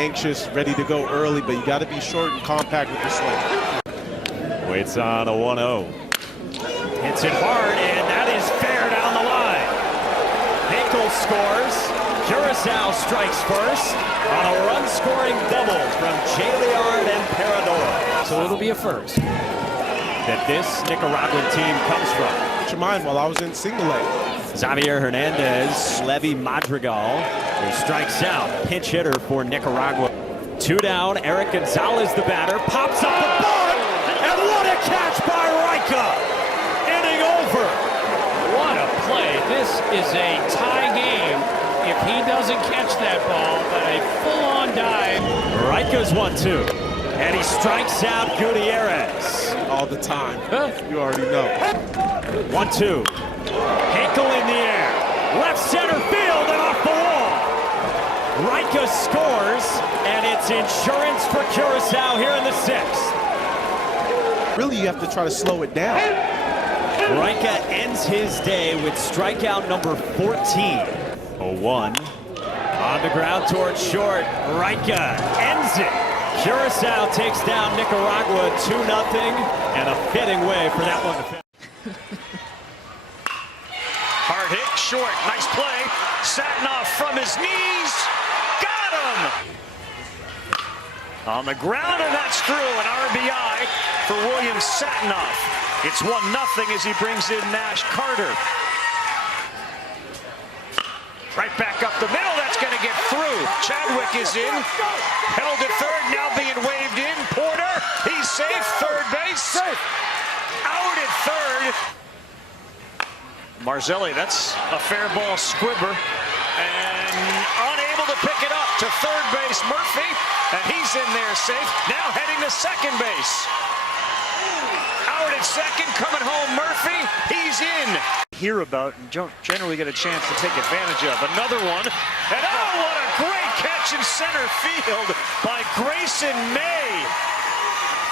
Anxious, ready to go early, but you got to be short and compact with your swing. Waits on a 1-0. Hits it hard, and that is fair down the line. Hinkle scores. Curacao strikes first on a run-scoring double from Llws and Parador. So it'll be a first that this Nicaraguan team comes from. Put your mind while I was in single A. Xavier Hernandez, Levy Madrigal, who strikes out. Pinch hitter for Nicaragua. 2 down, Eric Gonzalez, the batter, pops up the ball, and what a catch by Rika! Inning over. What a play. This is a tie game. If he doesn't catch that ball, but a full-on dive. Rika's 1-2, and he strikes out Gutierrez. All the time. You already know. 1-2. Hinkle in the air. Left center field and off the wall. Rika scores, and it's insurance for Curacao here in the 6th. Really, you have to try to slow it down. Rika ends his day with strikeout number 14. 0-1. On the ground towards short. Rika ends it. Curacao takes down Nicaragua 2-0, and a fitting way for that one to finish. Hard hit, short, nice play. Satinoff from his knees, got him! On the ground, and that's through, an RBI for William Satinoff. It's 1-0 as he brings in Nash Carter. Right back up the middle, that's going to get through. Chadwick is in, held at third, now being waved in. Porter, he's safe, third base. Out at third. Marzelli, that's a fair ball squibber, and unable to pick it up to third base. Murphy, and he's in there safe. Now heading to second base. Out at second, coming home Murphy, he's in. Hear about and don't generally get a chance to take advantage of. Another one, and oh, what a great catch in center field by Grayson May.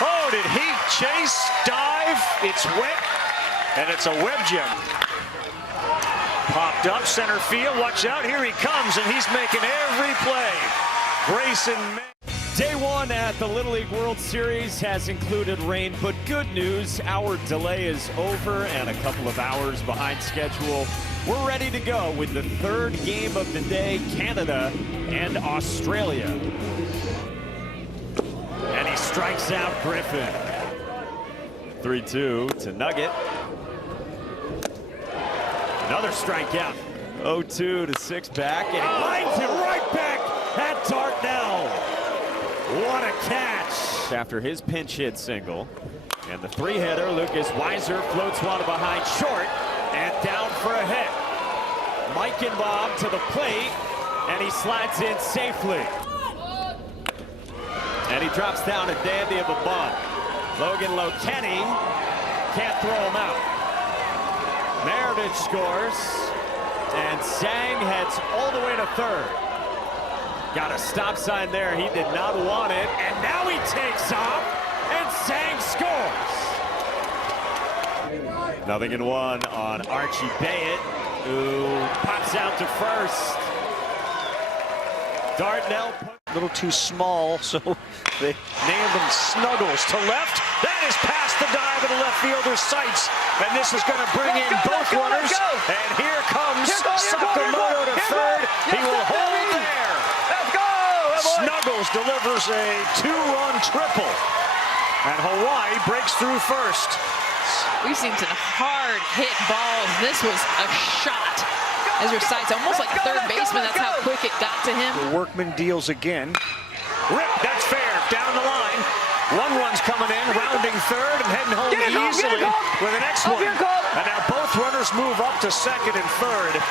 Oh, did he chase, dive? It's wet, and it's a web gem. Popped up center field, watch out, here he comes, and he's making every play. Grayson May. Day 1 at the Little League World Series has included rain, but good news, our delay is over and a couple of hours behind schedule. We're ready to go with the 3rd game of the day, Canada and Australia. And he strikes out Griffin. 3-2 to Nugget. Another strikeout. 0-2 to 6 back, and he lines it right back at Dartnell. What a catch! After his pinch hit single. And the 3-hitter, Lucas Weiser, floats one behind short and down for a hit. Meichenbaum to the plate, and he slides in safely. And he drops down a dandy of a bunt. Logan Lokeni can't throw him out. Meredith scores, and Zhang heads all the way to third. Got a stop sign there, he did not want it, and now he takes off, and Zhang scores. 0-1 on Archie Bayett, who pops out to first. Dartnell. A little too small, so they named him Snuggles to left. That is past the dive of the left fielder's sights, and this is going to bring in both runners. And here comes Sakamoto to third. He will hold there. Snuggles delivers a 2-run triple, and Hawaii breaks through first. We've seen some hard hit balls. This was a shot. As your sights, almost like a third baseman. That's how quick it got to him. The Workman deals again. Rip, that's fair. Down the line. 1 run's coming in, rounding third and heading home easily with the next one. And now both runners move up to second and third.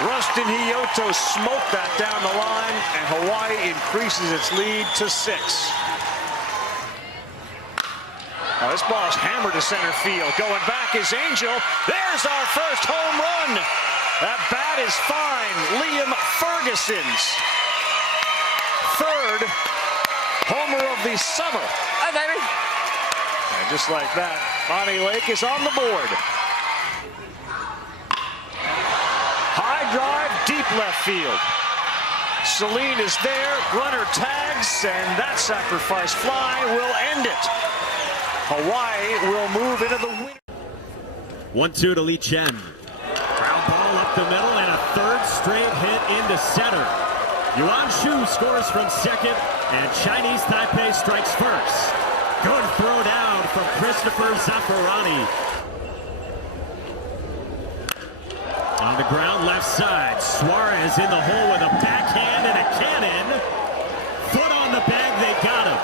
Rustin Hiyoto smoked that down the line, and Hawaii increases its lead to 6. Now this ball's hammered to center field. Going back is Angel. There's our first home run. That bat is fine. Liam Ferguson's 3rd homer of the summer. Hi, baby. And just like that, Bonnie Lake is on the board. High drive, deep left field. Celine is there. Runner tags, and that sacrifice fly will end it. Hawaii will move into the winner. 1-2 to Lee Chen. Ground ball up the middle and a third straight hit into center. Yuan Shu scores from second, and Chinese Taipei strikes first. Good throw down from Christopher Zaffarani. On the ground, left side. Suarez in the hole with a backhand and a cannon. Foot on the bag, they got him.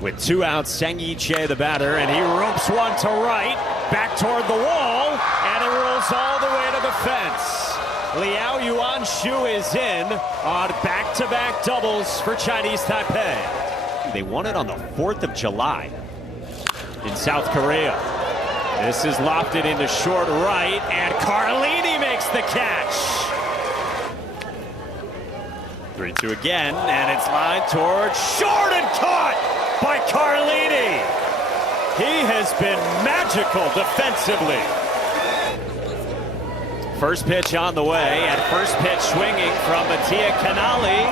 With 2 outs, Sang Yi-che the batter, and he ropes one to right, back toward the wall, and it rolls all the way to the fence. Liao Yuan Shu is in on back-to-back doubles for Chinese Taipei. They won it on the 4th of July in South Korea. This is lofted into short right, and Carlini makes the catch. 3-2 again, and it's lined towards short and caught by Carlini. He has been magical defensively. First pitch on the way, and first pitch swinging from Mattia Canali,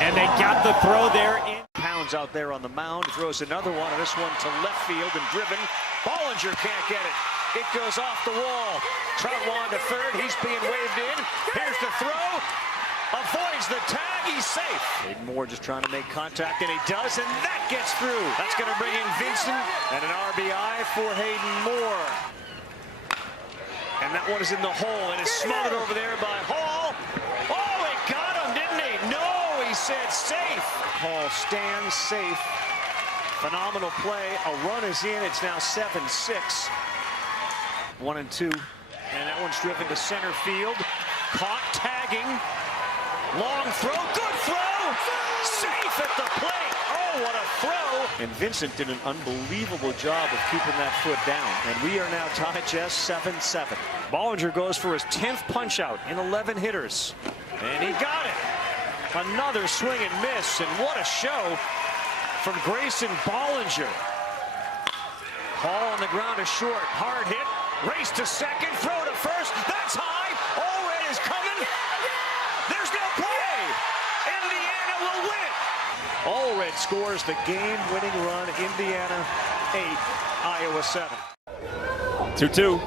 and they got the throw there in. Pounds out there on the mound, throws another one, and this one to left field and driven. Bollinger can't get it. It goes off the wall. Troutwine to third, he's being waved in. Here's the throw. Avoids the tag, he's safe. Hayden Moore just trying to make contact, and he does, and that gets through. That's going to bring in Vincent, and an RBI for Hayden Moore. And that one is in the hole, and it's smothered over there by Hall. Oh, it got him, didn't he? No, he said safe. Hall stands safe. Phenomenal play. A run is in. It's now 7-6. 1-2. And that one's driven to center field. Caught, tagging. Long throw. Good throw. Safe at the plate. Oh, what a throw. And Vincent did an unbelievable job of keeping that foot down. And we are now tied just 7-7. Bollinger goes for his 10th punch out in 11 hitters. And he got it. Another swing and miss. And what a show from Grayson Bollinger. Hall on the ground is short. Hard hit. Race to second. Throw to first. That's high. Allred is coming. There's no play. Indiana will win. Allred scores the game-winning run. Indiana 8, Iowa 7. 2-2.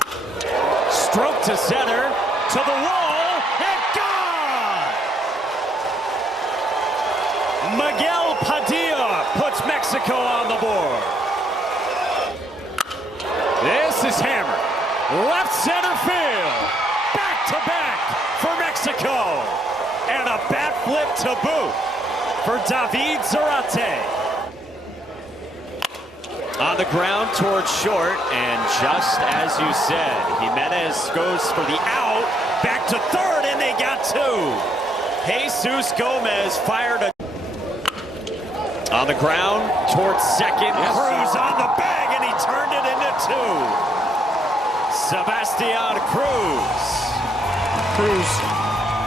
Stroke to center. To the wall. And gone! Miguel Padilla puts Mexico on the board. This is hammered. Left center field. Back to back for Mexico. And a bat flip to boot for David Zarate. On the ground towards short, and just as you said, Jimenez goes for the out. Back to third, and they got 2. Jesus Gomez fired a... On the ground towards second. Cruz on the bag, and he turned it into 2. Sebastian Cruz. Cruz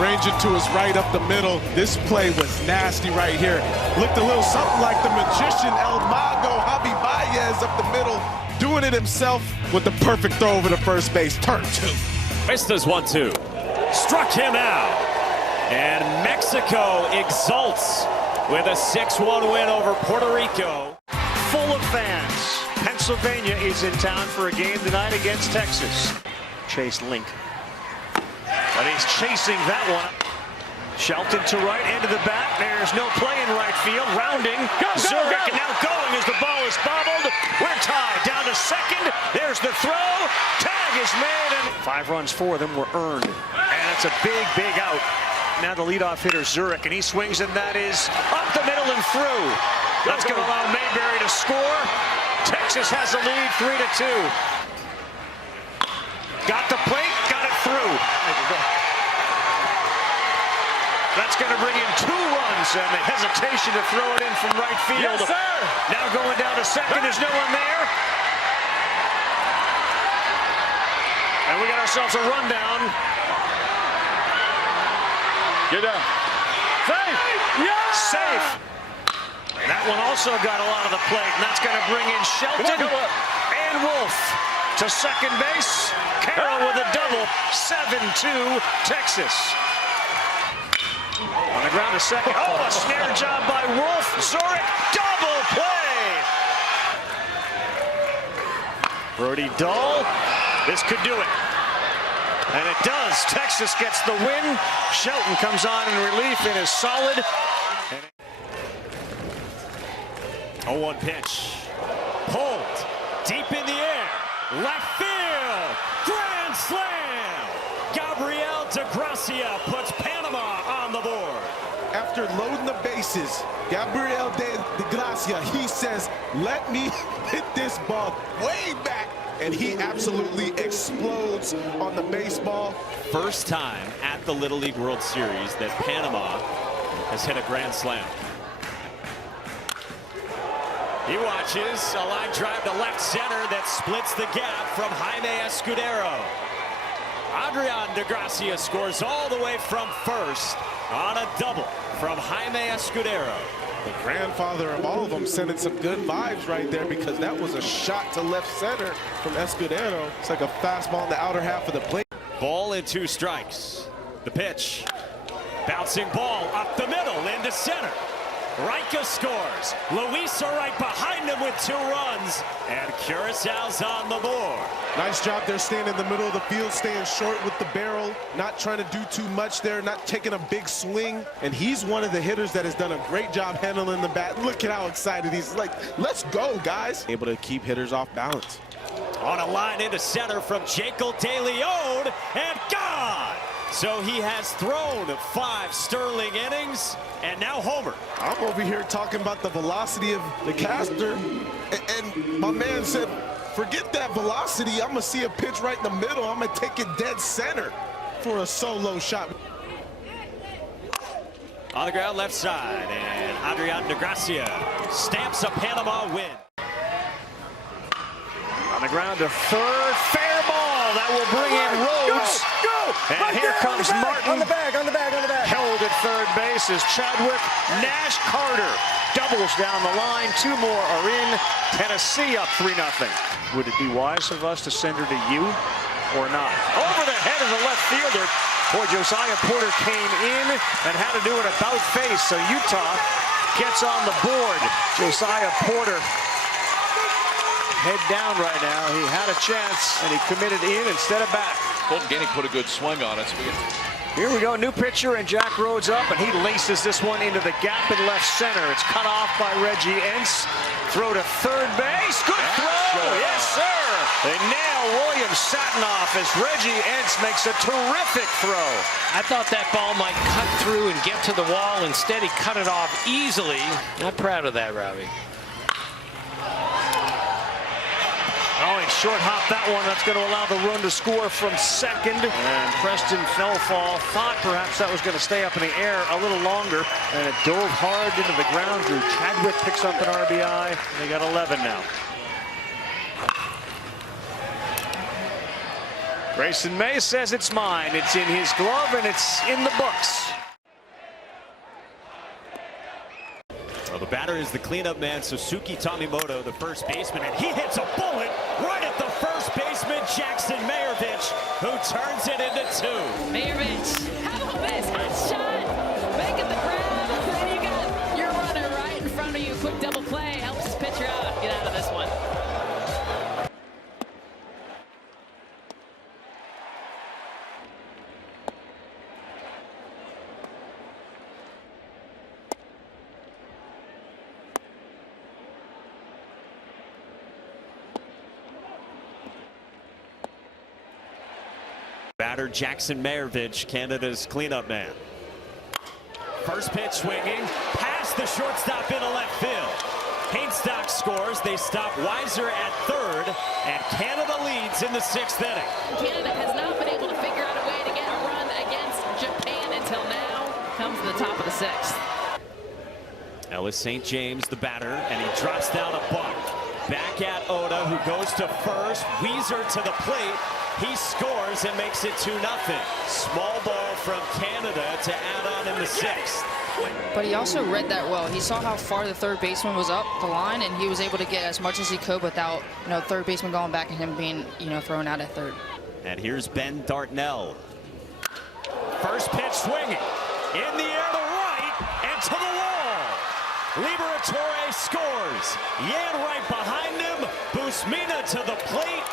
ranging to his right up the middle. This play was nasty right here. Looked a little something like the magician El Mago Javi Baez up the middle, doing it himself with the perfect throw over to first base. Turn 2. Vistas 1-2. Struck him out. And Mexico exults with a 6-1 win over Puerto Rico. Full of fans. Pennsylvania is in town for a game tonight against Texas. Chase Link. But he's chasing that one. Shelton to right, end of the bat. There's no play in right field. Rounding. Zurich, and now going as the ball is bobbled. We're tied. Down to second. There's the throw. Tag is made, and 5 runs for them were earned. And it's a big, big out. Now the leadoff hitter, Zurich, and he swings, and that is up the middle and through. That's going to allow Mayberry to score. Texas has the lead, 3-2. Got the plate, got it through. That's going to bring in 2 runs, and the hesitation to throw it in from right field. Yes, sir. Now going down to second, there's no one there. And we got ourselves a rundown. Get down. Safe. Yeah. Safe. That one also got a lot of the plate, and that's going to bring in Shelton and Wolf to second base. Carroll with a double. 7-2 Texas. On the the ground to second. Oh, a snare job by Wolf. Zurich, double play. Brody Dahl, this could do it. And it does. Texas gets the win. Shelton comes on in relief and is solid. 0-1 pitch. Pulled. Deep in the air. Left field. Grand slam. Gabriel DeGracia puts Panama on the board. After loading the bases, Gabriel DeGracia, he says, let me hit this ball way back. And he absolutely explodes on the baseball. First time at the Little League World Series that Panama has hit a grand slam. He watches a line drive to left center that splits the gap from Jaime Escudero. Adrian DeGracia scores all the way from first on a double from Jaime Escudero. The grandfather of all of them sending some good vibes right there, because that was a shot to left center from Escudero. It's like a fastball in the outer half of the plate. Ball and 2 strikes. The pitch. Bouncing ball up the middle into center. Rica scores. Llws are right behind him with 2 runs. And Curaçao's on the board. Nice job there, staying in the middle of the field, staying short with the barrel, not trying to do too much there, not taking a big swing. And he's one of the hitters that has done a great job handling the bat. Look at how excited he's. Like, let's go, guys. Able to keep hitters off balance. On a line into center from Jekyll De Leon, and gone! So he has thrown 5 sterling innings, and now homer. I'm over here talking about the velocity of the caster, and my man said, forget that velocity. I'm going to see a pitch right in the middle. I'm going to take it dead center for a solo shot. On the ground left side, and Adrian DeGracia stamps a Panama win. On the ground to third, fair ball. That will bring in Rhodes. And right here comes Martin. On the bag. Held at third base is Chadwick. Nash Carter doubles down the line. 2 more are in. Tennessee up 3-0. Would it be wise of us to send her to you or not? Over the head of the left fielder. Boy, Josiah Porter came in and had to do an about face. So Utah gets on the board. Josiah Porter head down right now. He had a chance and he committed in instead of back. Colton Ganey put a good swing on it. Here we go, new pitcher, and Jack Rhodes up, and he laces this one into the gap in left center. It's cut off by Reggie Entz. Throw to third base. Good throw. Yes, sir. They nail William Satinoff as Reggie Entz makes a terrific throw. I thought that ball might cut through and get to the wall. Instead, he cut it off easily. Not proud of that, Robbie. Oh, he short hopped that one. That's going to allow the run to score from second. And Preston Fellfall thought perhaps that was going to stay up in the air a little longer. And it dove hard into the ground. Drew Chadwick picks up an RBI. They got 11 now. Grayson May says it's mine. It's in his glove and it's in the books. Well, the batter is the cleanup man, Suzuki Tomimoto, the first baseman, and he hits a bullet right at the first baseman, Jackson Mayervich, who turns it into 2. Mayervich, how about this hot shot? Making the grab. Then you got your runner right in front of you. Quick double play. Helps his pitcher out. Get out of this one. Batter Jackson Mayervich, Canada's cleanup man. First pitch swinging, past the shortstop into left field. Hainstock scores, they stop Weiser at third, and Canada leads in the 6th inning. Canada has not been able to figure out a way to get a run against Japan until now. Comes to the top of the 6th. Ellis St. James, the batter, and he drops down a buck. Back at Oda, who goes to first. Weiser to the plate. He scores and makes it 2-0. Small ball from Canada to add on in the 6th. But he also read that well. He saw how far the third baseman was up the line, and he was able to get as much as he could without, third baseman going back and him being, thrown out at third. And here's Ben Dartnell. First pitch swinging. In the air to right. to the wall. Liberatore scores. Yan right behind him. Busmina to the plate.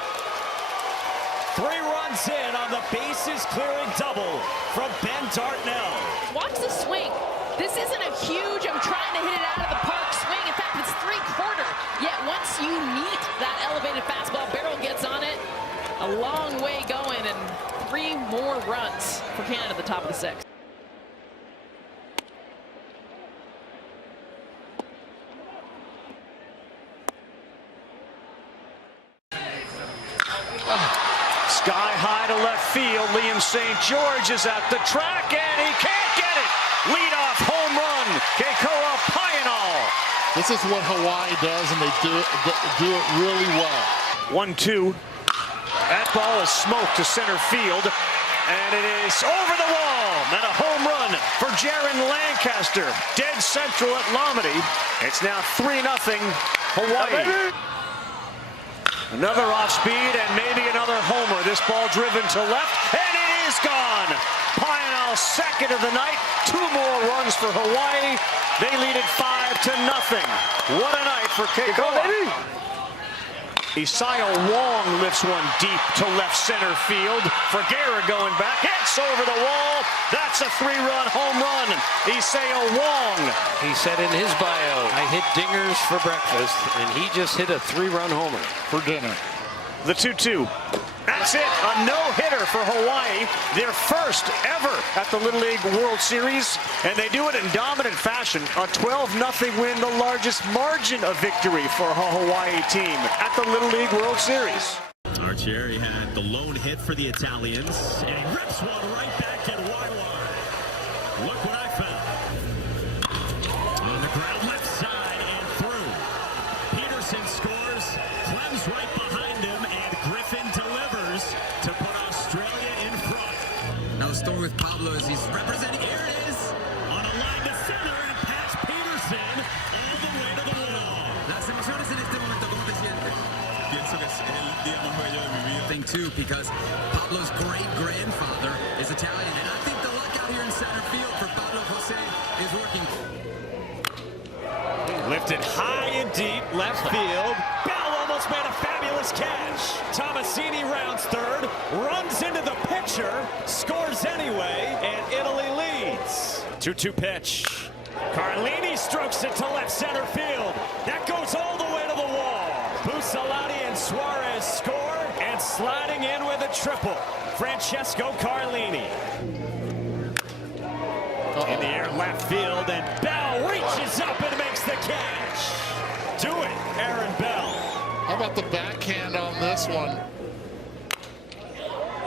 3 runs in on the bases clearing double from Ben Dartnell. Watch the swing. This isn't a huge, I'm trying to hit it out of the park swing. In fact, it's 3/4. Yet once you meet that elevated fastball, barrel gets on it. A long way going, and 3 more runs for Canada at the top of the 6th. Sky high to left field. Liam St. George is at the track, and he can't get it. Leadoff home run. Keikoa Painal. This is what Hawaii does, and they do it really well. 1-2. That ball is smoked to center field, and it is over the wall. And a home run for Jaron Lancaster. Dead central at Lomity. It's now 3-0 Hawaii. Another off speed and maybe another homer. This ball driven to left, and it is gone. Painal second of the night. 2 more runs for Hawaii. They lead it 5-0. What a night for Keikoa. Isaiah Wong lifts one deep to left center field. Ferreira going back. It's over the wall. That's a 3-run home run. Isaiah Wong. He said in his bio, I hit dingers for breakfast, and he just hit a 3-run homer For dinner. The 2-2. That's it. A no-hitter for Hawaii. Their first ever at the Little League World Series. And they do it in dominant fashion. A 12-0 win, the largest margin of victory for a Hawaii team at the Little League World Series. Arcieri had the lone hit for the Italians, and he rips one right back at Wawa. Look what I found. On the ground left side and through. Peterson scores. Clem's right behind him, and Griffin delivers to put Australia in front. Now the story with Pablo is he's representing. Here it is. On a line to center and past Peterson all the way to the wall. Las emociones en este momento, ¿cómo te sientes? Pienso que es el día más bello de mi vida. Thing too, because Pablo's great-grandfather is Italian, and I think the luck out here in center field for Pablo Jose is working. Lifted high and deep left field. Bell almost made a fabulous catch. Tomasini rounds third, runs into the pitcher, scores anyway, and Italy leads. 2-2 pitch. Carlini strokes it to left center field. That goes all the way to the wall. Busalati and Suarez score, and sliding in with a triple, Francesco Carlini. In the air left field, and Bell reaches up and makes the catch. Do it, Aaron Bell. How about the backhand on this one?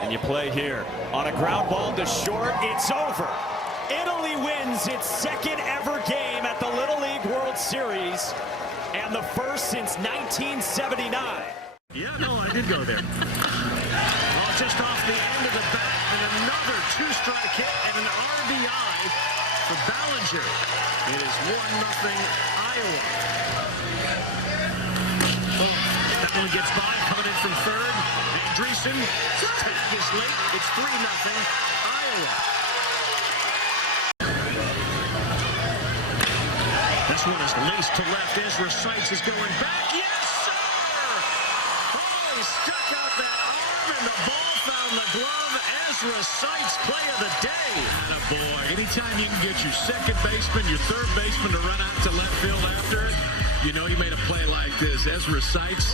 And you play here on a ground ball to short. It's over. Italy wins its 2nd ever game at the Little League World Series, and the first since 1979. Yeah, no, I did go there. Well, just off the end of the bat, and another 2-strike hit and an RBI for Ballinger. It is 1-0 Iowa. That one gets by, coming in from third. Andreessen, take is late. It's 3-0 Iowa. This one is laced to left. Ezra Seitz is going back. Yes, sir! Oh, he stuck out that arm, and the ball found the glove. Ezra Seitz, play of the day. Boy, anytime you can get your second baseman, your third baseman to run out to left field after it, you know you made a play like this. Ezra Seitz,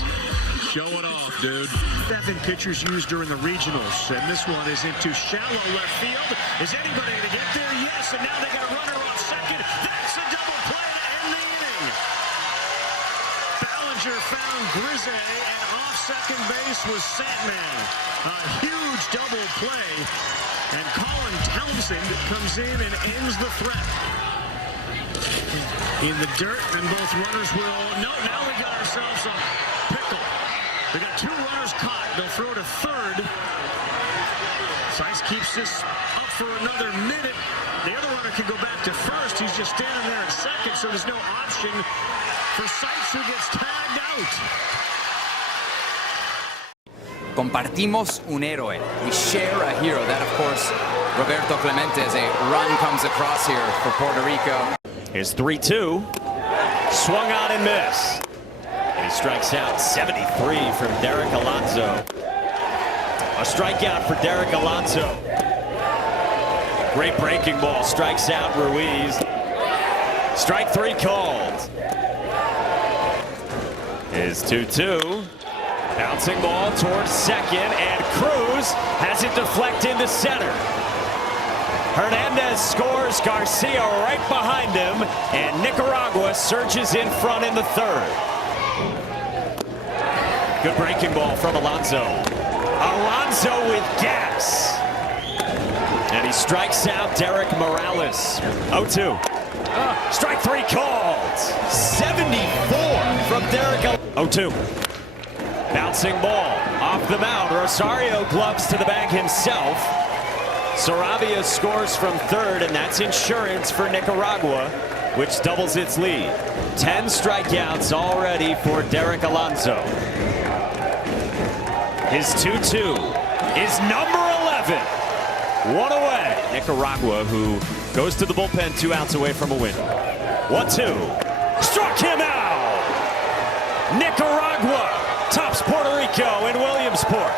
show it off, dude. 7 pitchers used during the regionals, and this one is into shallow left field. Is anybody going to get there? Yes, and now they got a runner on second. That's a double play to end the inning. Ballinger found Grise, and off second base was Sandman. A huge double play, and Colin Townsend comes in and ends the threat. In the dirt, and both runners will... No, now we got ourselves a pickle. We got 2 runners caught. They'll throw to third. Seitz keeps this up for another minute. The other runner can go back to first. He's just standing there at second, so there's no option for Seitz, who gets tagged out. Compartimos un héroe. We share a hero. That, of course, Roberto Clemente, as a run comes across here for Puerto Rico. Here's 3-2. Swung on and missed. And he strikes out 73 from Derek Alonso. A strikeout for Derek Alonso. Great breaking ball. Strikes out Ruiz. Strike 3 called. Is 2-2. Bouncing ball towards second, and Cruz has it deflected to center. Hernandez scores, Garcia right behind him, and Nicaragua surges in front in the third. Good breaking ball from Alonso. Alonso with gas. And he strikes out Derek Morales. 0-2. Strike 3 called. 74 from Derek. 0-2. Bouncing ball off the mound. Rosario gloves to the bag himself. Saravia scores from third, and that's insurance for Nicaragua, which doubles its lead. 10 strikeouts already for Derek Alonso. His 2-2 is number 11. One away. Nicaragua, who goes to the bullpen 2 outs away from a win. 1-2. Struck him out. Nicaragua tops Puerto Rico in Williamsport.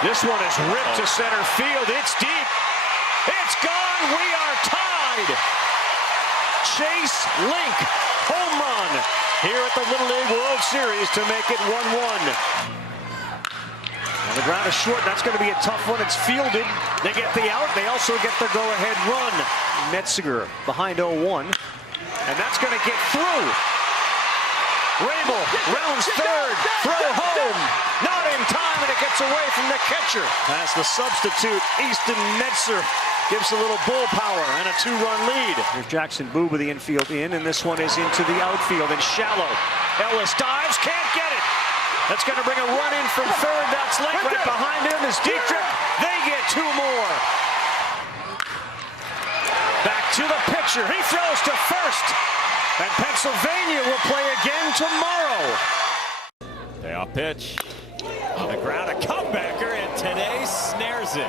This one is ripped to center field. It's deep. It's gone. We are tied. Chase Link home run here at the Little League World Series to make it 1-1. On the ground is short. That's going to be a tough one. It's fielded. They get the out. They also get the go-ahead run. Metziger behind 0-1. And that's going to get through. Rabel rounds third. Throw home. Not in time, and it gets away from the catcher. As the substitute, Easton Metzer gives a little bull power and a 2-run lead. Here's Jackson Boob with the infield in, and this one is into the outfield and shallow. Ellis dives, can't get it. That's going to bring a run in from third. That's Link. Right behind him is Dietrich. They get 2 more. Back to the pitcher. He throws to first. And Pennsylvania will play again tomorrow. Payoff pitch. On the ground, a comebacker, and today snares it.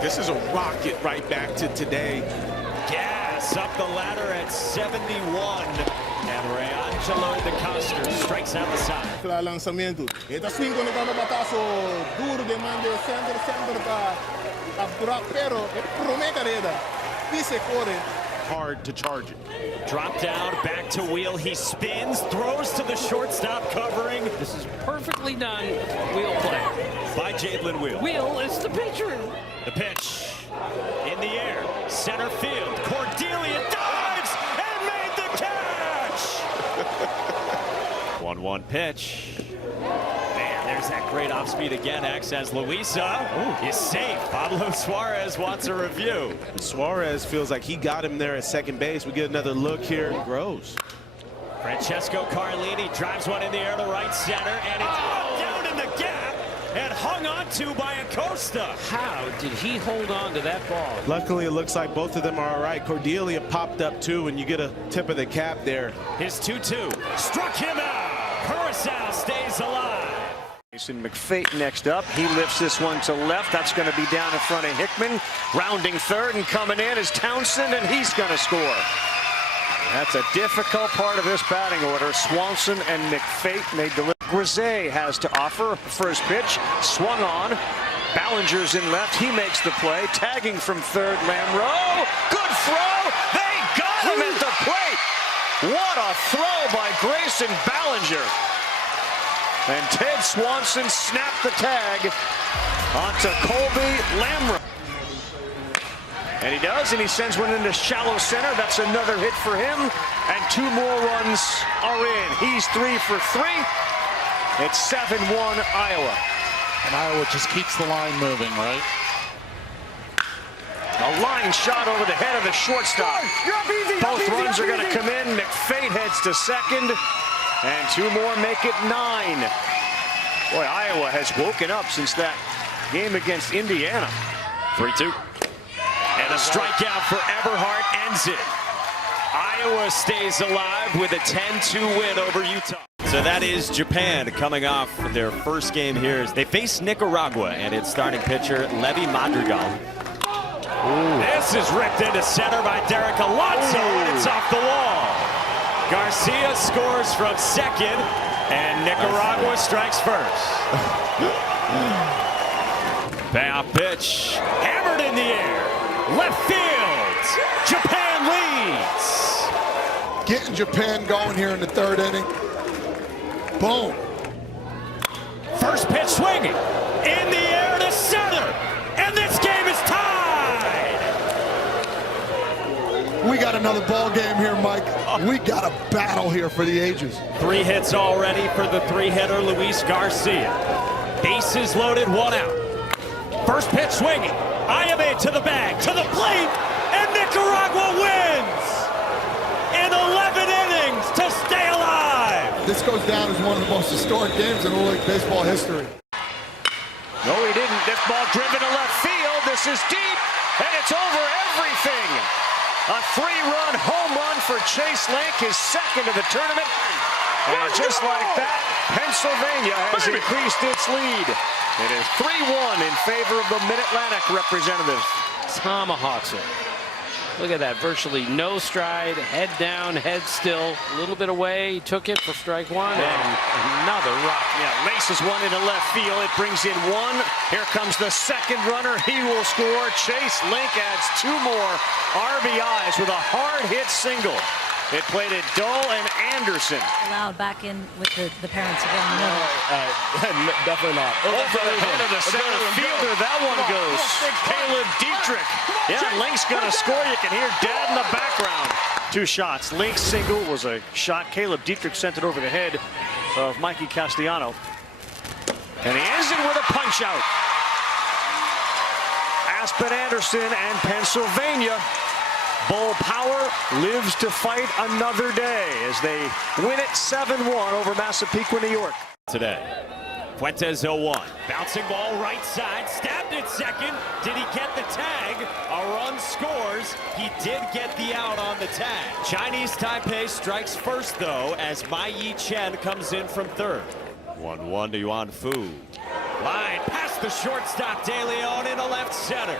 This is a rocket right back to today. Gas up the ladder at 71. And Reangelo de Castro strikes out the side. Lanzamiento. Esta swing con el batazo duro de mande center para capturar, pero promete carrera. Dice corre. Hard to charge it. Drop down, back to Wheel. He spins, throws to the shortstop covering. This is perfectly done Wheel play. By Jadlin Wheel. Wheel is the pitcher. The pitch in the air, center field. Cordelia dives and made the catch. 1-1 pitch. Man, there's that great off speed again. X as Luisa is safe. Pablo Suarez wants a review. Suarez feels like he got him there at second base. We get another look here. He grows. Francesco Carlini drives one in the air to right center, and it's down in the gap and hung on to by Acosta. How did he hold on to that ball? Luckily, it looks like both of them are all right. Cordelia popped up too, and you get a tip of the cap there. His 2-2 struck him out. Curacao stays alive. Mason McFate next up. He lifts this one to left. That's going to be down in front of Hickman. Rounding third and coming in is Townsend, and he's going to score. That's a difficult part of this batting order. Swanson and McFate made the lift. Grisey has to offer. First pitch, swung on. Ballinger's in left. He makes the play. Tagging from third, Lamreau. Good throw. They got him at the plate. What a throw by Grayson Ballinger. And Ted Swanson snapped the tag onto Colby Lamreau. And he does, and he sends one into shallow center. That's another hit for him. And 2 more runs are in. He's 3 for 3. It's 7-1 Iowa. And Iowa just keeps the line moving, right? A line shot over the head of the shortstop. Both runs are going to come in. McFate heads to second. And 2 more make it 9. Boy, Iowa has woken up since that game against Indiana. 3-2. And a strikeout for Eberhardt ends it. Iowa stays alive with a 10-2 win over Utah. So that is Japan coming off their first game here. They face Nicaragua, and its starting pitcher, Levi Madrigal. This is ripped into center by Derek Alonso, and it's off the wall. Garcia scores from second, and Nicaragua strikes first. Payoff pitch, hammered in the air, left field. Japan leads. Getting Japan going here in the third inning. Boom. First pitch swinging, in the air to center, and this game is tied. We got another ball game here, Mike. We got a battle here for the ages. 3 hits already for the 3-hitter Luis Garcia. Bases loaded, 1 out. First pitch swinging, Ayame to the bag, to the plate, and Nicaragua wins in 11 innings to stay alive. This goes down as one of the most historic games in Little League baseball history. No, he didn't. This ball driven to left field. This is deep, and it's over everything. A 3-run home run for Chase Link, his second of the tournament. And just like that, Pennsylvania has increased its lead. It is 3-1 in favor of the Mid-Atlantic representative. Tomahawks it. Look at that, virtually no stride, head down, head still, a little bit away, took it for strike 1, and another rock. Yeah, laces one into left field. It brings in 1. Here comes the second runner. He will score. Chase Link adds 2 more RBIs with a hard hit single. It played at Dole and Anderson. Allowed back in with the parents again. No. Definitely not. Over the head of the center fielder, that one goes. Caleb Dietrich. Yeah, Link's gonna score. You can hear Dad in the background. 2 shots. Link's single was a shot. Caleb Dietrich sent it over the head of Mikey Castellano. And he ends it with a punch out. Aspen Anderson and Pennsylvania. Bull Power lives to fight another day as they win it 7-1 over Massapequa, New York. Today, Fuentes 0-1. Bouncing ball right side, stabbed at second. Did he get the tag? A run scores. He did get the out on the tag. Chinese Taipei strikes first, though, as Mai Yi Chen comes in from third. 1-1 to Yuan Fu. Line past the shortstop, De Leon into left center.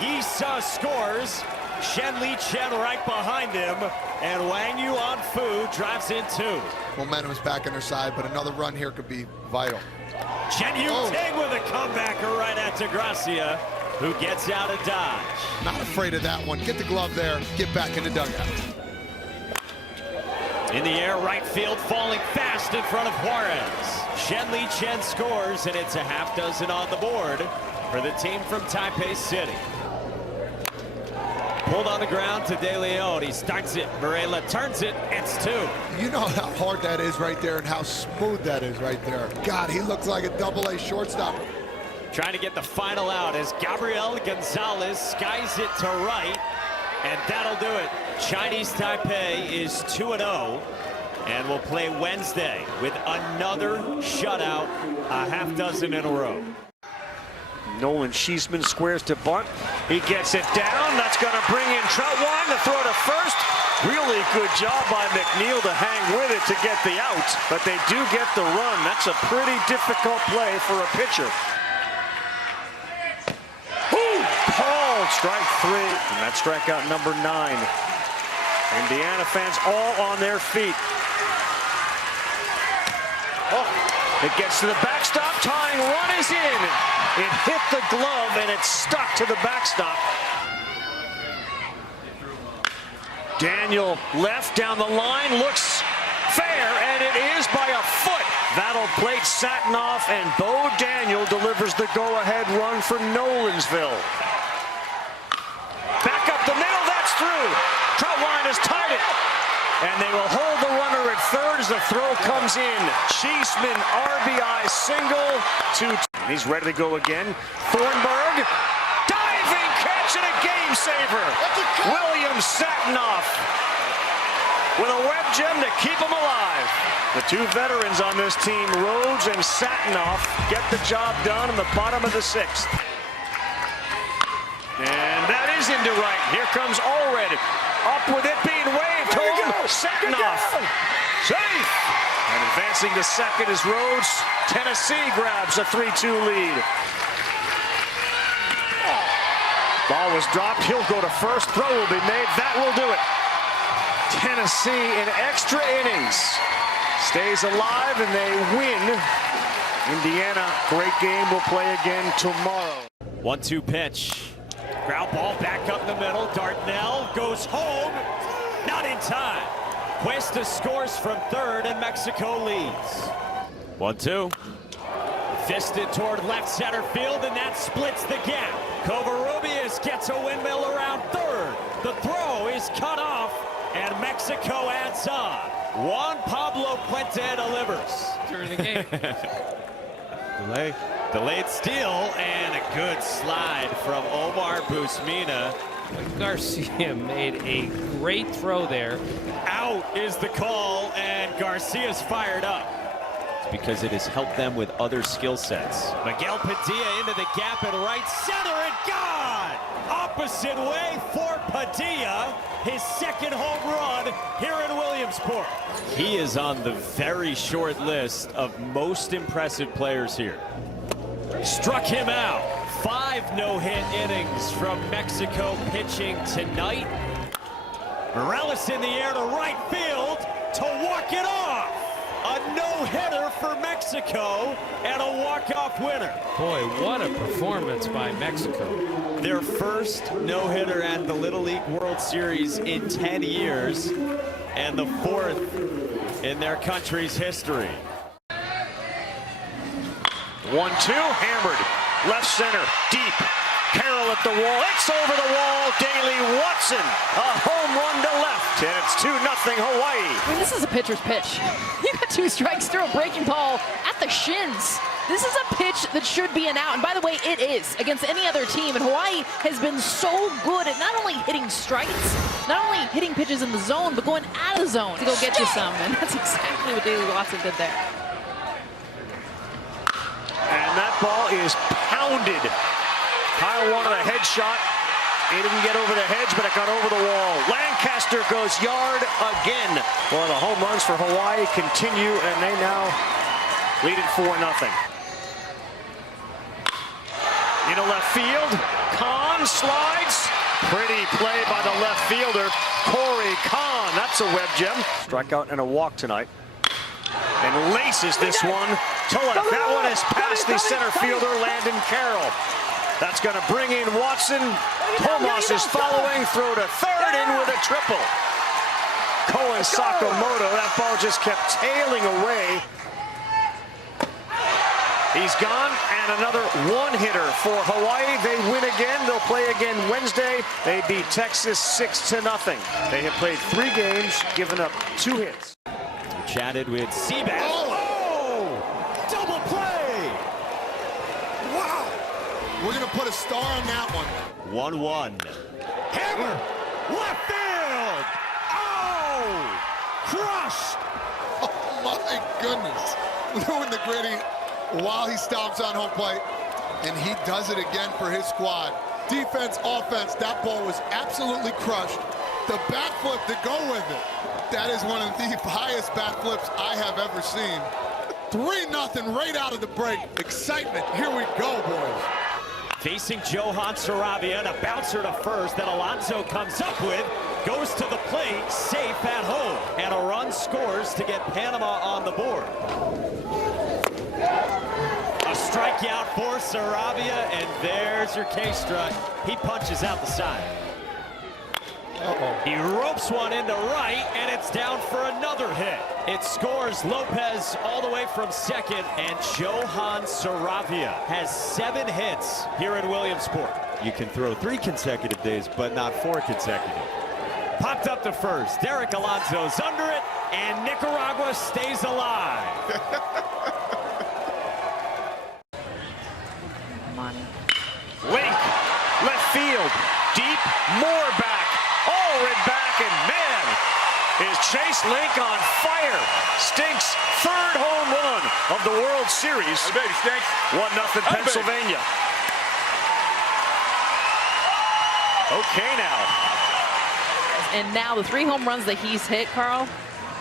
Yi Sa scores. Shen Li Chen right behind him, and Wang Yuan Fu drives in 2. Momentum is back on their side, but another run here could be vital. Chen Yu Ting with a comebacker right at Gracia, who gets out of dodge. Not afraid of that one. Get the glove there, get back in the dugout. In the air, right field, falling fast in front of Juarez. Shen Li Chen scores, and it's a half dozen on the board for the team from Taipei City. Pulled on the ground to De Leon. He starts it. Varela turns it. It's 2. You know how hard that is right there and how smooth that is right there. God, he looks like a double-A shortstop. Trying to get the final out as Gabriel Gonzalez skies it to right, and that'll do it. Chinese Taipei is 2-0 and will play Wednesday with another shutout, a half dozen in a row. Nolan Schiesman squares to bunt. He gets it down. That's going to bring in Troutwine to throw to first. Really good job by McNeil to hang with it to get the out, but they do get the run. That's a pretty difficult play for a pitcher. Paul, strike 3, and that's strikeout number 9. Indiana fans all on their feet. It gets to the backstop, tying run is in. It hit the glove and it stuck to the backstop. Daniel left down the line, looks fair, and it is by a foot. That'll plate Satinoff, and Bo Daniel delivers the go-ahead run for Nolensville. Back up the middle, that's through. Troutwine has tied it. And they will hold the runner at third as the throw comes in. Cheeseman, RBI single to... He's ready to go again. Thornburg, diving catch and a game saver. William Satinoff with a web gem to keep him alive. The 2 veterans on this team, Rhodes and Satinoff, get the job done in the bottom of the 6th. And that is into right. Here comes Allred. Up with it being waved home. Satinoff. Safe. And advancing to second is Rhodes. Tennessee grabs a 3-2 lead. Ball was dropped. He'll go to first. Throw will be made. That will do it. Tennessee in extra innings stays alive and they win. Indiana, great game. Will play again tomorrow. 1-2 pitch. Ground ball back up the middle. Dartnell goes home. Not in time. Cuesta scores from third and Mexico leads. 1-2. Fisted toward left center field, and that splits the gap. Covarrubias gets a windmill around third. The throw is cut off, and Mexico adds on. Juan Pablo Puente delivers. During the game. Delayed steal, and a good slide from Omar Busmina. Garcia made a great throw there. Out is the call, and Garcia's fired up. Because it has helped them with other skill sets. Miguel Padilla into the gap at right center, and gone! Opposite way for Padilla, his second home run here in Williamsport. He is on the very short list of most impressive players here. Struck him out. 5 no-hit innings from Mexico pitching tonight. Morales in the air to right field to walk it off. A no-hitter for Mexico and a walk-off winner. Boy, what a performance by Mexico. Their first no-hitter at the Little League World Series in 10 years and the 4th in their country's history. 1-2, hammered, left center, deep. Carroll at the wall, it's over the wall. Daley Watson, a home run to left, and it's 2-0 Hawaii. I mean, this is a pitcher's pitch. You got 2 strikes, throw a breaking ball at the shins. This is a pitch that should be an out, and by the way, it is against any other team. And Hawaii has been so good at not only hitting strikes, not only hitting pitches in the zone, but going out of the zone to go get you some, and that's exactly what Daley Watson did there. And that ball is pounded. Kyle wanted a headshot. He didn't get over the hedge, but it got over the wall. Lancaster goes yard again. Well, the home runs for Hawaii continue, and they now lead it 4-0. Into left field, Kahn slides. Pretty play by the left fielder, Corey Kahn. That's a web gem. Strikeout and a walk tonight. And laces this one to left. That one is past the center fielder, Landon Carroll. That's going to bring in Watson. Tomas is following, throw to third, in with a triple. Koen Sakamoto, that ball just kept tailing away. He's gone, and another one-hitter for Hawaii. They win again. They'll play again Wednesday. They beat Texas 6-0. They have played 3 games, given up 2 hits. Chatted with Seabass. Oh! Double play! Wow! We're going to put a star on that one. 1-1. Hammer! Left field! Oh! Crushed! Oh, my goodness. Lou in the gritty while he stomps on home plate, and he does it again for his squad. Defense, offense, that ball was absolutely crushed. The backflip to go with it. That is one of the highest backflips I have ever seen. 3-0 right out of the break. Excitement. Here we go, boys. Facing Johan Saravia, and a bouncer to first that Alonso comes up with, goes to the plate, safe at home, and a run scores to get Panama on the board. A strikeout for Saravia, and there's your K-Strut. He punches out the side. He ropes one into right, and it's down for another hit. It scores Lopez all the way from second, and Johan Saravia has 7 hits here in Williamsport. You can throw 3 consecutive days, but not 4 consecutive. Popped up to first. Derek Alonso's under it, and Nicaragua stays alive. Link, left field, deep, more back, Allred back, and man, is Chase Link on fire. Stinks' 3rd home run of the World Series. 1-0 Pennsylvania. Okay now. And now the 3 home runs that he's hit, Carl,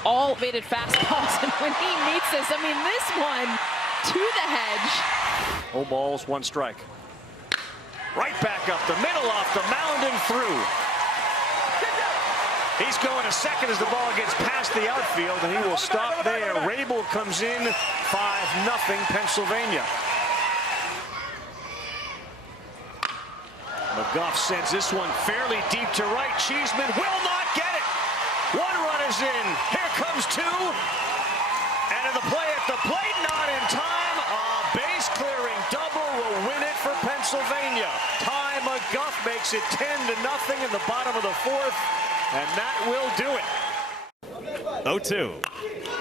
all elevated fastballs. And when he meets this, I mean, this one to the hedge. 0 balls, 1 strike. Right back up the middle, off the mound and through. He's going to second as the ball gets past the outfield, and he will stop there. Rabel comes in, 5-0 Pennsylvania. McGough sends this one fairly deep to right. Cheeseman will not get it. One run is in. Here comes two. And in the play at the plate, not in time. A base-clearing double will win it for Pennsylvania. Ty McGough makes it 10-0 in the bottom of the fourth, and that will do it. 0-2.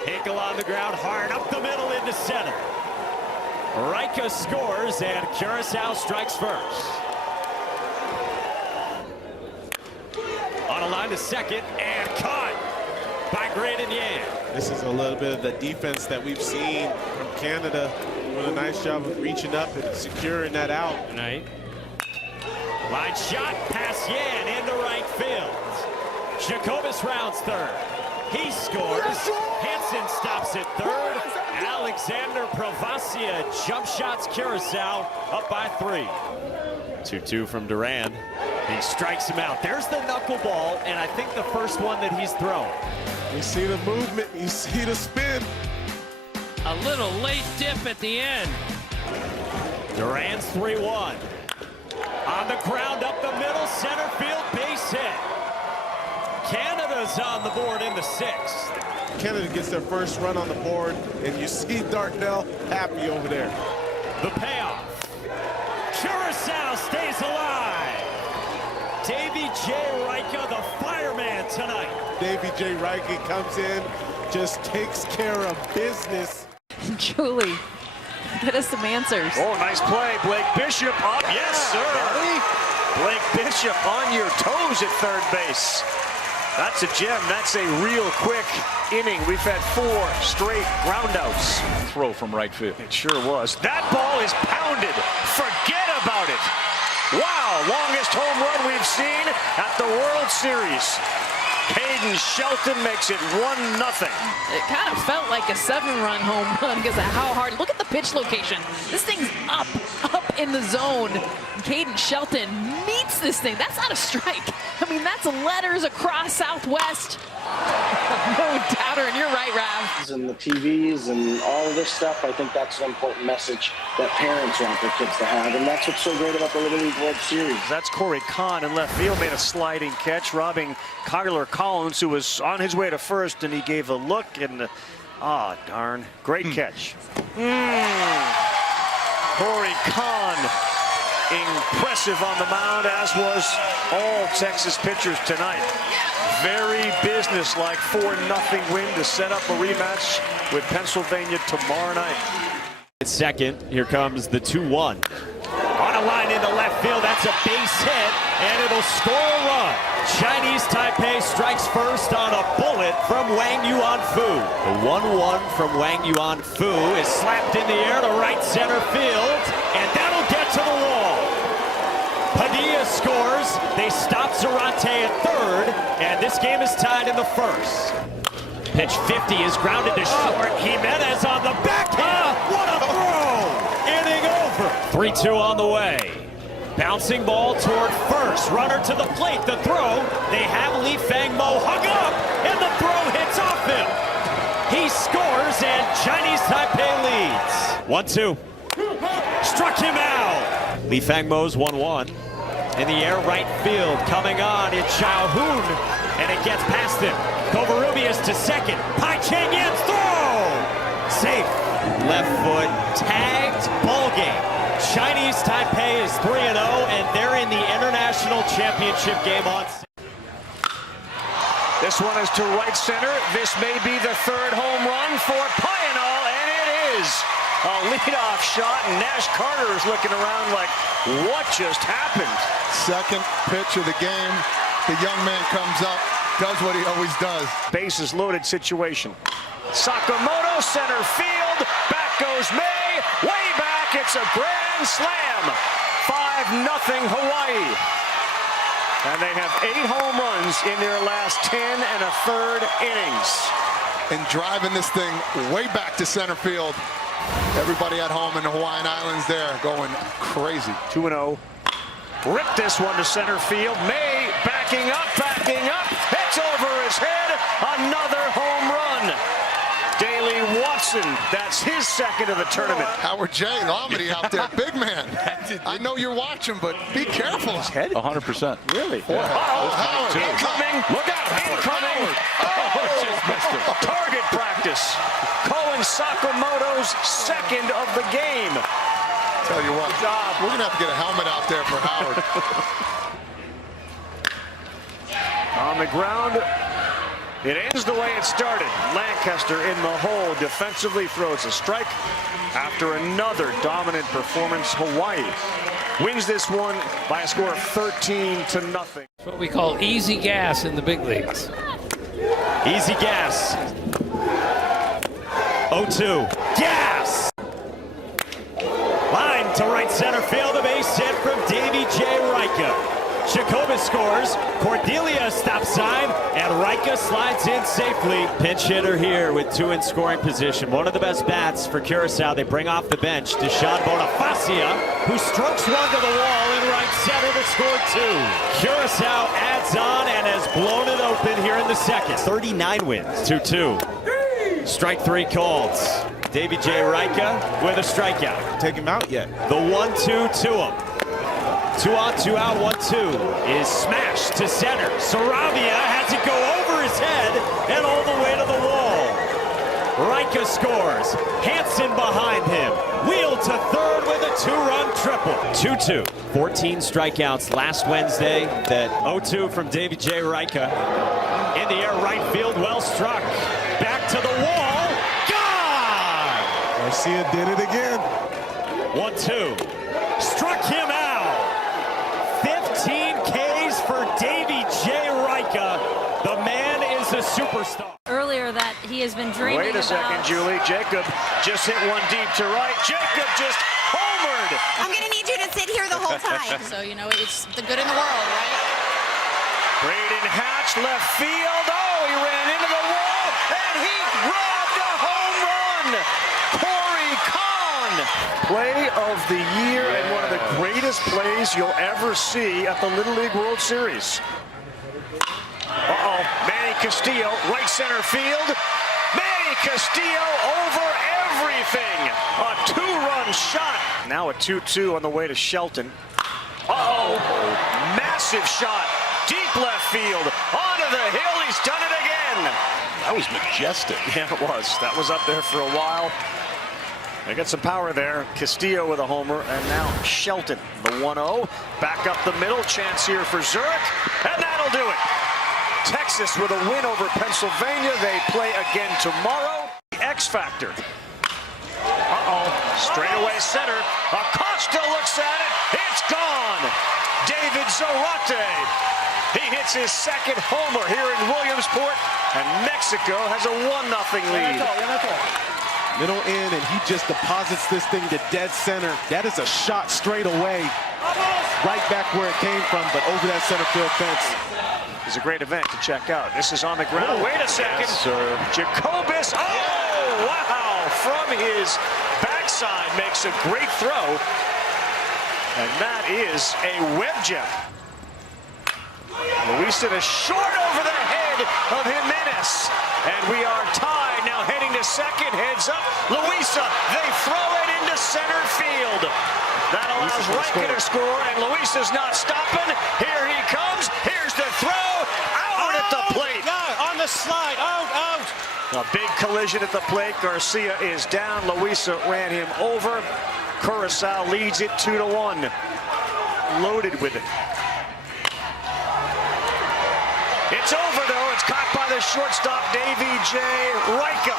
Hinkle on the ground, hard up the middle into center. Reicha scores, and Curacao strikes first. On a line to second, and caught by Graydon Yan. This is a little bit of the defense that we've seen from Canada, doing a nice job of reaching up and securing that out tonight. Line shot past Yan into right field. Jacobus rounds third. He scores. Hansen stops at third. Alexander Provacia jump shots Curacao up by 3. 2-2 from Duran. He strikes him out. There's the knuckleball, and I think the first one that he's thrown. You see the movement, you see the spin. A little late dip at the end. Duran's 3-1. On the ground up the middle, center field, base hit. Canada's on the board in the 6th. Canada gets their first run on the board, and you see Dartnell happy over there. The payoff. Curacao stays alive. Davy J. Reicha, the fireman tonight. Davy J. Reicha comes in, just takes care of business. Julie, get us some answers. Oh, nice play. Blake Bishop up. Yes, sir. Buddy. Blake Bishop on your toes at third base. That's a gem. That's a real quick inning. We've had 4 straight groundouts. Throw from right field. It sure was. That ball is pounded. Forget about it. Wow, longest home run we've seen at the World Series. Caden Shelton makes it 1-0. It kind of felt like a 7-run home run because of how hard. Look at the pitch location. This thing's up in the zone. Caden Shelton meets this thing. That's not a strike. I mean, that's letters across Southwest. No doubter, and you're right, Rav. And the TVs and all of this stuff, I think that's an important message that parents want their kids to have, and that's what's so great about the Little League World Series. That's Corey Kahn in left field, made a sliding catch, robbing Kyler Collins, who was on his way to first, and he gave a look, and darn, great catch. Corey Kahn, impressive on the mound, as was all Texas pitchers tonight. Very businesslike 4-0 win to set up a rematch with Pennsylvania tomorrow night. Second, here comes the 2-1. On a line into left field, that's a base hit, and it'll score a run. Chinese Taipei strikes first on a bullet from Wang Yuanfu. The 1-1 from Wang Yuanfu is slapped in the air to right center field, and that'll get to the wall. Padilla scores. They stop Zarate at third, and this game is tied in the first. Pitch 50 is grounded to short. Jimenez on the backhand. What a throw! Inning over. 3-2 on the way. Bouncing ball toward first. Runner to the plate. The throw. They have Li Fang Mo hung up, and the throw hits off him. He scores, and Chinese Taipei leads. 1-2. Struck him out. Li Fang Mo's 1-1. In the air, right field, coming on, it's Xiao Hun, and it gets past him. Covarrubias to second. Pai Cheng Yan's throw! Safe. Left foot, tagged, ball game. Chinese Taipei is 3-0, and they're in the International Championship game on. This one is to right center. This may be the 3rd home run for Payano, and it is. A leadoff shot, and Nash Carter is looking around like, what just happened? Second pitch of the game. The young man comes up, does what he always does. Bases loaded situation. Sakamoto, center field. Back goes May. Way back. It's a grand slam. 5-0 Hawaii. And they have 8 home runs in their last 10 1/3 innings. And driving this thing way back to center field. Everybody at home in the Hawaiian Islands there going crazy. 2-0. Ripped this one to center field. May backing up. Hits over his head. Another home run. Daley Watson, that's his second of the tournament. Howard J. Lomedy out there, big man. I know you're watching, but be careful. 100%. Really? Yeah. Howard. Incoming. Look out. Incoming. Just missed him. Target practice. Cohen Sakamoto's second of the game. Tell you what, we're going to have to get a helmet out there for Howard. On the ground. It ends the way it started. Lancaster in the hole defensively throws a strike after another dominant performance. Hawaii wins this one by a score of 13-0. That's what we call easy gas in the big leagues. Easy gas. 0-2. Gas! Line to right center field. A base hit from Davy J. Rika. Jacobus scores. Cordelia stop sign, and Rika slides in safely. Pinch hitter here with 2 in scoring position. One of the best bats for Curacao. They bring off the bench Deshaun Bonifacia, who strokes one to the wall in right center to score 2. Curacao adds on and has blown it open here in the second. 39 wins. 2-2. Strike 3 called. Davy J. Rika with a strikeout. Take him out yet. The 1-2 to him. 2 on, 2 out, 1-2 is smashed to center. Saravia has it go over his head and all the way to the wall. Rika scores. Hansen behind him. Wheel to third with a 2-run triple. 2-2. 14 strikeouts last Wednesday. That 0-2 from Davy J. Rika. In the air, right field, well struck. Back to the wall. God! Garcia did it again. 1-2. Struck him out. 15 Ks for Davy J. Rika. The man is a superstar. Earlier that he has been dreaming Wait a second, Julie. Jacob just hit one deep to right. Jacob just homered. I'm going to need you to sit here the whole time. So, you know, it's the good in the world, right? Braden Hatch, left field. Oh, he ran into the wall, and he robbed a home run. Corey Kahn. Play of the year and one of the greatest plays you'll ever see at the Little League World Series. Uh-oh, Manny Castillo, right center field. Manny Castillo over everything. A 2-run shot. Now a 2-2 on the way to Shelton. Uh-oh, massive shot. Deep left field. Onto the hill, he's done it again. That was majestic. Yeah, it was. That was up there for a while. They got some power there. Castillo with a homer, and now Shelton, the 1-0. Back up the middle, chance here for Zurich, and that'll do it. Texas with a win over Pennsylvania. They play again tomorrow. The X Factor. Uh-oh, straightaway center. Acosta looks at it. It's gone. David Zarate. He hits his second homer here in Williamsport, and Mexico has a 1-0 lead. Middle in, and he just deposits this thing to dead center. That is a shot straight away. Right back where it came from, but over that center field fence. It's a great event to check out. This is on the ground. Oh, wait a second. yes, sir. Jacobus. Oh, wow. From his backside makes a great throw. And that is a web gem. Luis did a short over the head of Jimenez. And we are tied now heading to second. Heads up. Luisa. They throw it into center field. That allows Rika to score, and Luis is not stopping. Here he comes. Here's the throw. Out at the plate. On the slide. Out. A big collision at the plate. Garcia is down. Luisa ran him over. Curacao leads it 2-1. Loaded with it. It's over, though. It's caught by the shortstop, Davy J. Rika.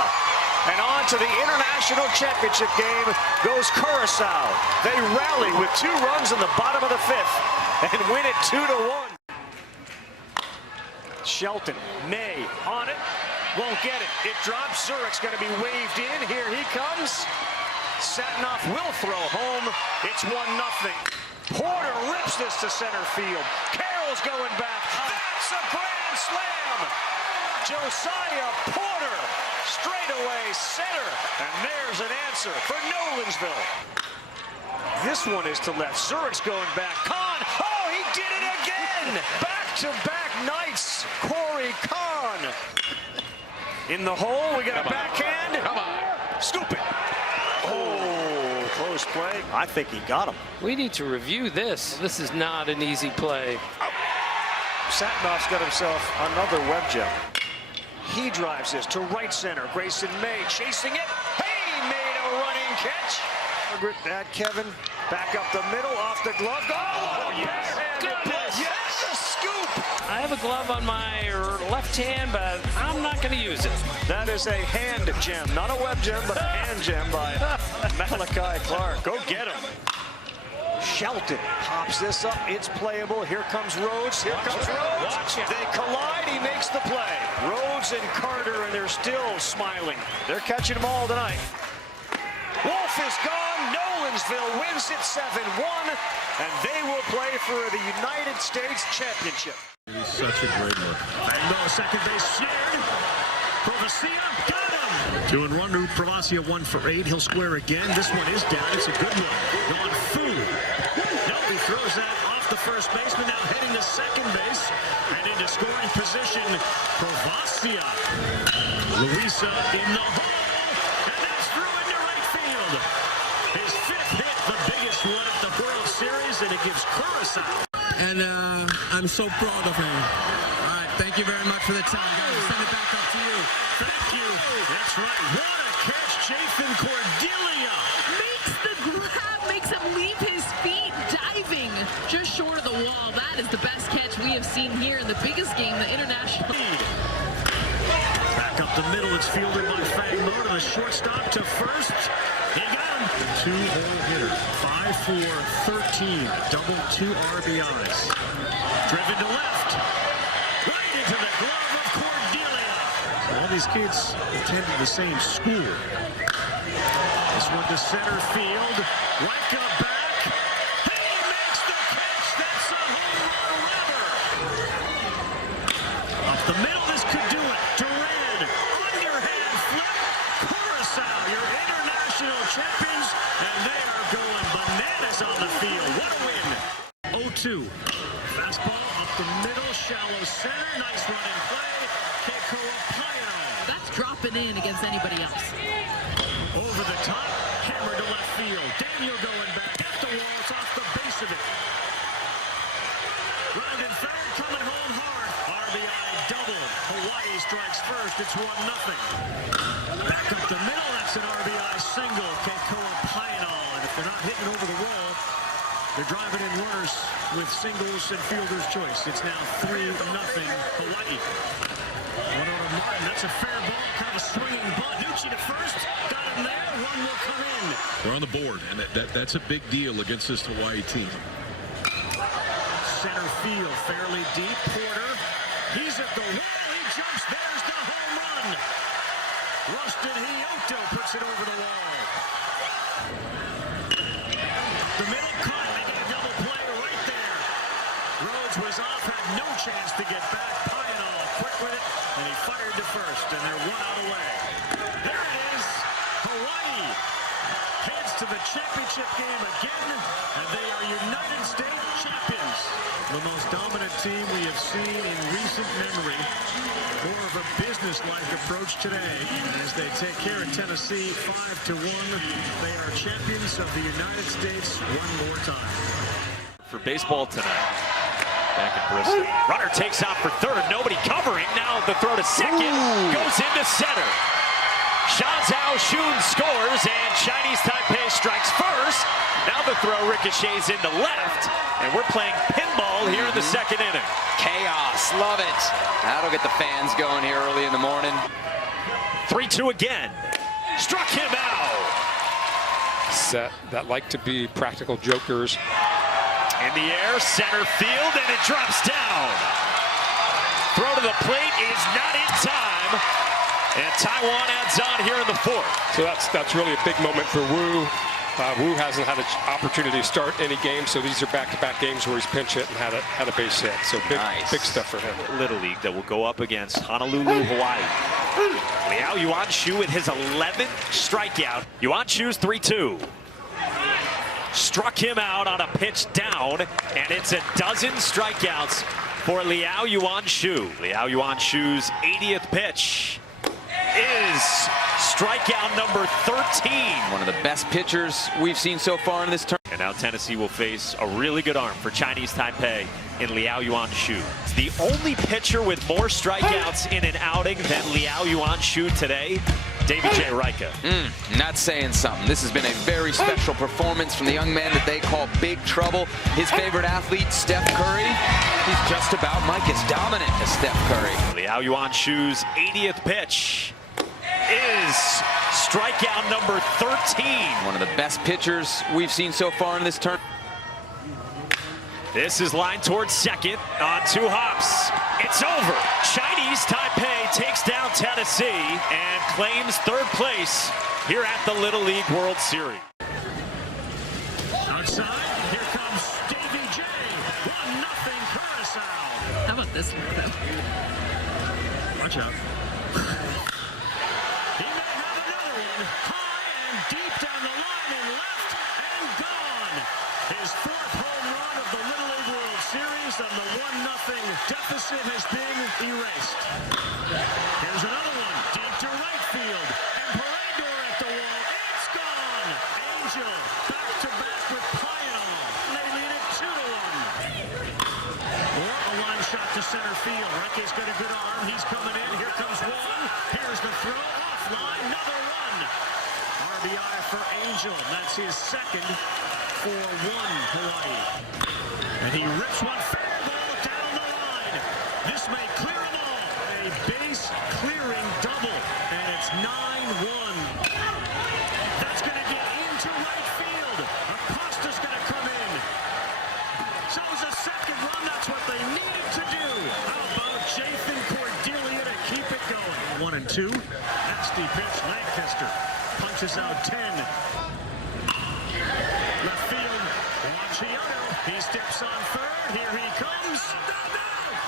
And on to the international championship game goes Curacao. They rally with 2 runs in the bottom of the 5th and win it 2-1. Shelton, May on it, won't get it. It drops. Zurich's going to be waved in. Here he comes. Satinoff will throw home. It's 1-0. Porter rips this to center field. Carroll's going back. That's a grand slam. Josiah Porter, straightaway center. And there's an answer for Nolensville. This one is to left. Zurich's going back. Kahn. Oh! back-to-back nights. Corey Kahn. In the hole, we got a backhand. Come on. Scoop it. Oh, close play. I think he got him. We need to review this. This is not an easy play. Satinov's got himself another web gem. He drives this to right center. Grayson May chasing it. He made a running catch. Margaret, that Kevin, back up the middle, off the glove. Oh, yes. Yes, a scoop. I have a glove on my left hand, but I'm not going to use it. That is a hand gem, not a web gem, but a hand gem by Malachi Clark. Go get him. Shelton pops this up. It's playable. Here comes Rhodes. Here comes Rhodes. They collide. He makes the play. Rhodes and Carter, and they're still smiling. They're catching them all tonight. Wolf is gone. Nolensville wins it 7-1, and they will play for the United States Championship. He's such a great look. Bang, second base snared. Provacia got him. 2 and 1 to Provacia, 1 for 8. He'll square again. This one is down. It's a good one. Gone food. Nope, he throws that off the first baseman. Now heading to second base and into scoring position. Provacia. Luisa in the hole. And that's through into right field. His 5th hit, the biggest one at the World Series, and it gives Curacao. And I'm so proud of him. All right, thank you very much for the time, guys. Send it back up to you. Thank you. That's right. What a catch, Chafin Cordelia. Makes the grab, makes him leave his feet diving just short of the wall. That is the best catch we have seen here in the biggest game, the international. Back up the middle, it's fielded by Fangmo to the shortstop to first. He got him. 2-hole hitter. 5-for 13. Double 2 RBIs. Driven to left. Right into the glove of Cordelia. All these kids attended the same school. This one to center field. Wicca back. He makes the catch. That's a home run rubber. Up the middle, this could do it. Duran, underhand flip. Curacao, your international champions, and they are going bananas on the field. What a win. 0-2. Fastball up the middle, shallow center. Nice running play. Keikoa Payano. That's dropping in against anybody else. Over the top, hammer to left field. Daniel going back at the wall. It's off the base of it. Rounded third, coming home hard. RBI double. Hawaii strikes first. It's 1-0. Back up the middle. That's an RBI single. Keikoa Payano. And if they're not hitting over the wall, they're driving in runners with singles and fielder's choice. It's now 3-0 Hawaii. One on Martin. That's a fair ball. Kind of a swinging bunt. Nucci to first. Got him there. One will come in. They're on the board, and that's a big deal against this Hawaii team. Center field, fairly deep. Porter. He's at the wall. He jumps. There's the home run. Rustin Hioto puts it over the wall. The middle cut. They get a double play right there. Rhodes was off, had no chance to get back. Payano quick with it, and he fired to first, and they're 1 out away. There it is. Hawaii heads to the championship game again, and they are United States champions. The most dominant team we have seen in recent memory. More of a business-like approach today as they take care of Tennessee 5-1. They are champions of the United States one more time. For baseball tonight. Back in Bristol. Runner takes out for third. Nobody covering. Now the throw to second. Goes into center. Zhao Shun scores, and Chinese Taipei strikes first. Now the throw ricochets into left, and we're playing pinball here in the second inning. Chaos, love it. That'll get the fans going here early in the morning. 3-2 again. Struck him out. Set that like to be practical jokers. In the air, center field, and it drops down. Throw to the plate is not in time. And Taiwan adds on here in the 4th. So that's really a big moment for Wu. Wu hasn't had an opportunity to start any game, so these are back-to-back games where he's pinch hit and had a base hit. So big stuff for him. Little League that will go up against Honolulu, Hawaii. Liao Yuanshu with his 11th strikeout. Yuanshu's 3-2. struck him out on a pitch down, and it's a dozen strikeouts for Liao Yuan-Shu. Liao Yuan-Shu's 80th pitch is strikeout number 13. One of the best pitchers we've seen so far in this tournament. And now Tennessee will face a really good arm for Chinese Taipei in Liao Yuan-Shu. It's the only pitcher with more strikeouts in an outing than Liao Yuan-Shu today, David J. Rika. Not saying something. This has been a very special performance from the young man that they call Big Trouble. His favorite athlete, Steph Curry. He's just about as dominant as Steph Curry. Liao Yuan-Shu's 80th pitch is strikeout number 13. One of the best pitchers we've seen so far in this tournament. This is lined towards second on 2 hops. It's over. Chinese Taipei takes down Tennessee and claims 3rd place here at the Little League World Series. Outside, here comes Davy J. 1-0 Curacao. How about this one? Watch out. He may have another one. High and deep down the line and left and gone. His 4th home run of the Little League World Series, and the 1-0 deficit has been erased. Here's another one, deep to right field. And Parador at the wall. It's gone. Angel back-to-back with Payal. They lead it 2-1. Or a line shot to center field. Reike's got a good arm. He's coming in. Here comes Wong. Here's the throw. Offline. Another one. RBI for Angel. That's his 2nd for 1 Hawaii. And he rips one fair ball down the line. This may clear them all. A base-clearing double. And it's 9-1. That's going to get into right field. Acosta's going to come in. So it's a 2nd run. That's what they needed to do. How about Jathan Cordelia to keep it going? 1-2. Nasty pitch. Lancaster punches out 10. Left field. Wachiano. He steps on 3rd. Here he comes.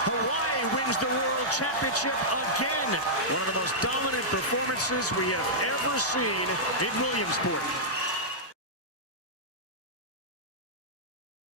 Hawaii wins the World Championship again. One of the most dominant performances we have ever seen in Williamsport.